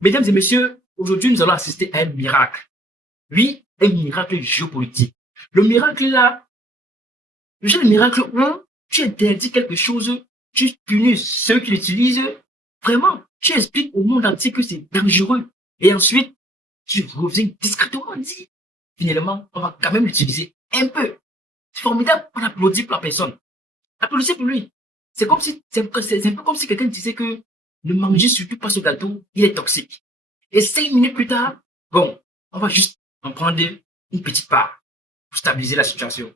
Mesdames et messieurs, aujourd'hui, nous allons assister à un miracle. Oui, un miracle géopolitique. Le miracle là, le miracle où tu interdis quelque chose, tu punis ceux qui l'utilisent. Vraiment, tu expliques au monde entier que c'est dangereux. Et ensuite, tu reviens discrètement dire, finalement, on va quand même l'utiliser un peu. C'est formidable, on applaudit pour la personne. Applaudissez pour lui. C'est un peu comme si quelqu'un disait que ne mangez surtout pas ce gâteau, il est toxique. Et 5 minutes plus tard, bon, on va juste en prendre une petite part pour stabiliser la situation.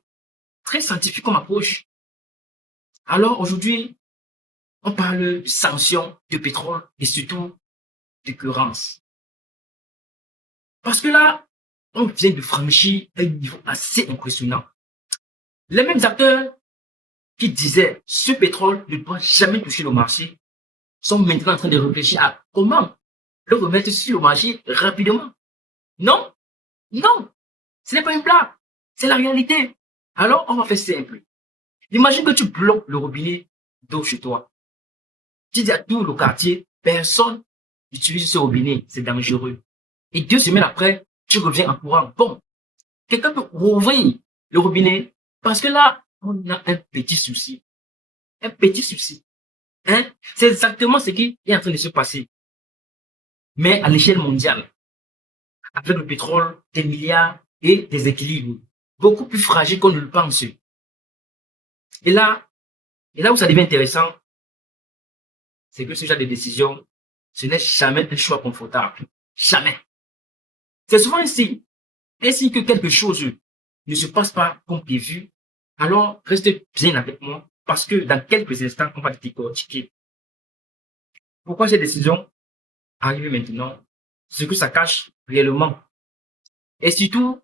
Très scientifique comme approche. Alors aujourd'hui, on parle de sanctions, de pétrole et surtout de currences. Parce que là, on vient de franchir un niveau assez impressionnant. Les mêmes acteurs qui disaient ce pétrole ne doit jamais toucher le marché sont maintenant en train de réfléchir à comment le remettre sur le marché rapidement. Non, non, ce n'est pas une blague, c'est la réalité. Alors, on va faire simple. Imagine que tu bloques le robinet d'eau chez toi. Tu dis à tout le quartier, personne n'utilise ce robinet, c'est dangereux. Et 2 semaines après, tu reviens en courant. Bon, quelqu'un peut rouvrir le robinet parce que là, on a un petit souci. Un petit souci. Hein? C'est exactement ce qui est en train de se passer. Mais à l'échelle mondiale, avec le pétrole, des milliards et des équilibres beaucoup plus fragiles qu'on ne le pense. Et là où ça devient intéressant, c'est que ce genre de décision, ce n'est jamais un choix confortable. Jamais. C'est souvent ainsi que quelque chose ne se passe pas comme prévu. Alors, restez bien avec moi parce que dans quelques instants, on va décortiquer pourquoi cette décision arrive maintenant, ce que ça cache réellement et surtout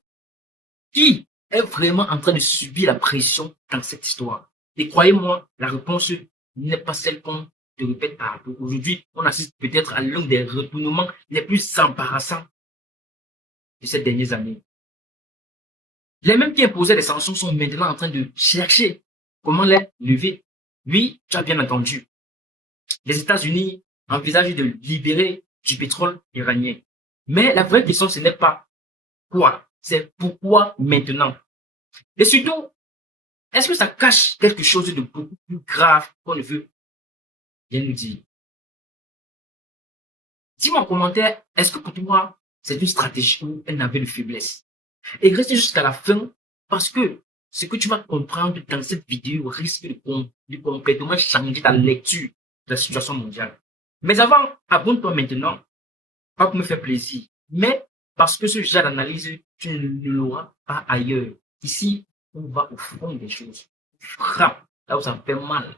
qui est vraiment en train de subir la pression dans cette histoire. Et croyez-moi, la réponse n'est pas celle qu'on te répète partout. Aujourd'hui, on assiste peut-être à l'un des retournements les plus embarrassants de ces dernières années. Les mêmes qui imposaient les sanctions sont maintenant en train de chercher comment les lever. Oui, tu as bien entendu. Les États-Unis envisagent de libérer du pétrole iranien. Mais la vraie question, ce n'est pas quoi, c'est pourquoi maintenant. Et surtout, est-ce que ça cache quelque chose de beaucoup plus grave qu'on ne veut bien nous dire? Dis-moi en commentaire, est-ce que pour toi, c'est une stratégie ou un aveu de faiblesse? Et reste jusqu'à la fin parce que ce que tu vas comprendre dans cette vidéo risque de complètement changer ta lecture de la situation mondiale. Mais avant, abonne-toi maintenant, pas pour me faire plaisir, mais parce que ce genre d'analyse, tu ne l'auras pas ailleurs. Ici, on va au fond des choses. Frappe, là où ça fait mal.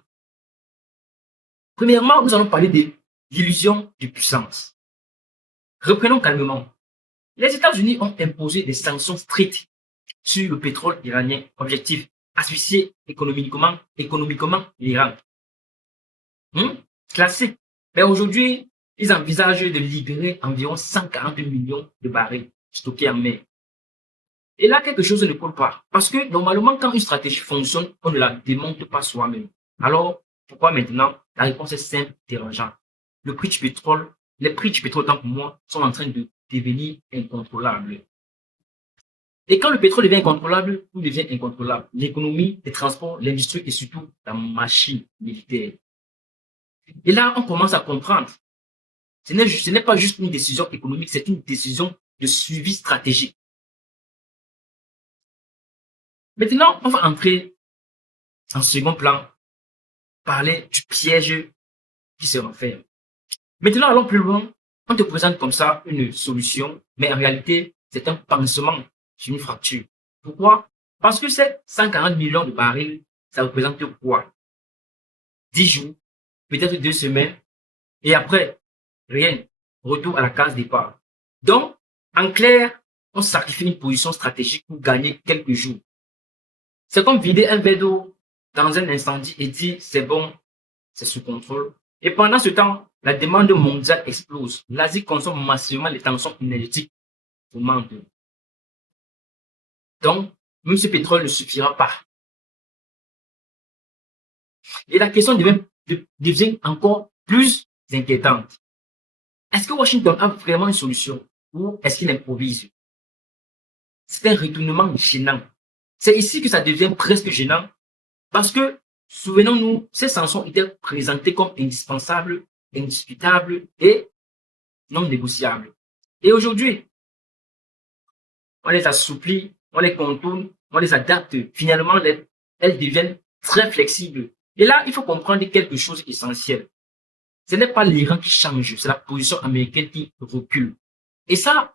Premièrement, nous allons parler de l'illusion de puissance. Reprenons calmement. Les États-Unis ont imposé des sanctions strictes sur le pétrole iranien. Objectif, asphyxier économiquement l'Iran. Classique. Mais aujourd'hui, ils envisagent de libérer environ 140 millions de barils stockés en mer. Et là, quelque chose ne colle pas. Parce que normalement, quand une stratégie fonctionne, on ne la démonte pas soi-même. Alors, pourquoi maintenant? La réponse est simple, dérangeante. Le prix du pétrole, les prix du pétrole, tant pour moi, sont en train de devenir incontrôlables. Et quand le pétrole devient incontrôlable, tout devient incontrôlable. L'économie, les transports, l'industrie et surtout la machine militaire. Et là, on commence à comprendre. Ce n'est pas juste une décision économique, c'est une décision de suivi stratégique. Maintenant, on va entrer en second plan, parler du piège qui se renferme. Maintenant, allons plus loin. On te présente comme ça une solution, mais en réalité, c'est un pansement sur une fracture. Pourquoi? Parce que ces 140 millions de barils, ça représente quoi? 10 jours, peut-être 2 semaines, et après, rien. Retour à la case départ. Donc, en clair, on sacrifie une position stratégique pour gagner quelques jours. C'est comme vider un verre d'eau dans un incendie et dire c'est bon, c'est sous contrôle. Et pendant ce temps, la demande mondiale explose. L'Asie consomme massivement les tensions énergétiques au monde. Donc, même ce pétrole ne suffira pas. Et la question devient encore plus inquiétante. Est-ce que Washington a vraiment une solution ou est-ce qu'il improvise? C'est un retournement gênant. C'est ici que ça devient presque gênant parce que, souvenons-nous, ces sanctions étaient présentées comme indispensables, indiscutables et non négociables. Et aujourd'hui, on les assouplit, on les contourne, on les adapte. Finalement, elles deviennent très flexibles. Et là, il faut comprendre quelque chose d'essentiel. Ce n'est pas l'Iran qui change, c'est la position américaine qui recule. Et ça,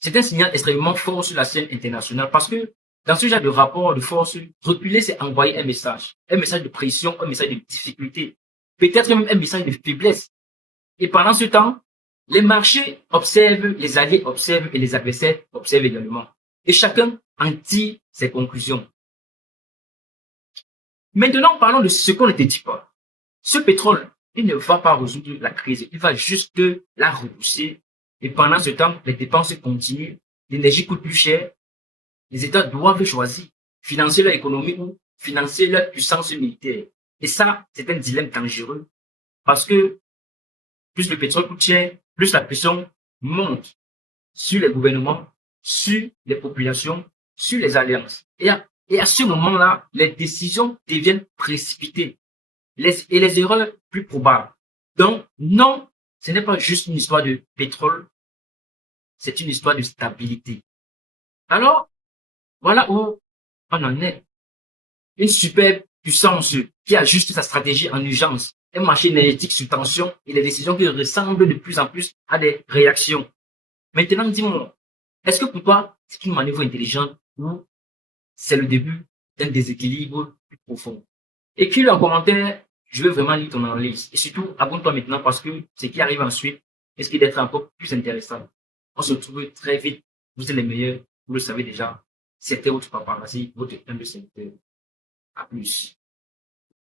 c'est un signal extrêmement fort sur la scène internationale parce que dans ce genre de rapport de force, reculer, c'est envoyer un message de pression, un message de difficulté, peut-être même un message de faiblesse. Et pendant ce temps, les marchés observent, les alliés observent et les adversaires observent également. Et chacun en tire ses conclusions. Maintenant, parlons de ce qu'on ne te dit pas. Ce pétrole, il ne va pas résoudre la crise, il va juste la repousser. Et pendant ce temps, les dépenses continuent, l'énergie coûte plus cher, les États doivent choisir financer leur économie ou financer leur puissance militaire. Et ça, c'est un dilemme dangereux parce que plus le pétrole coûte cher, plus la pression monte sur les gouvernements, sur les populations, sur les alliances. Et à ce moment-là, les décisions deviennent précipitées et les erreurs plus probables. Donc, non, ce n'est pas juste une histoire de pétrole, c'est une histoire de stabilité. Alors, voilà où on en est. Une superbe puissance qui ajuste sa stratégie en urgence, un marché énergétique sous tension et les décisions qui ressemblent de plus en plus à des réactions. Maintenant, dis-moi, est-ce que pour toi, c'est une manœuvre intelligente ou c'est le début d'un déséquilibre plus profond? Écris-le en commentaire, je veux vraiment lire ton analyse. Et surtout, abonne-toi maintenant parce que ce qui arrive ensuite risque d'être encore plus intéressant. On se retrouve très vite. Vous êtes les meilleurs, vous le savez déjà. C'était votre paparazzi, votre humble serviteur. À plus.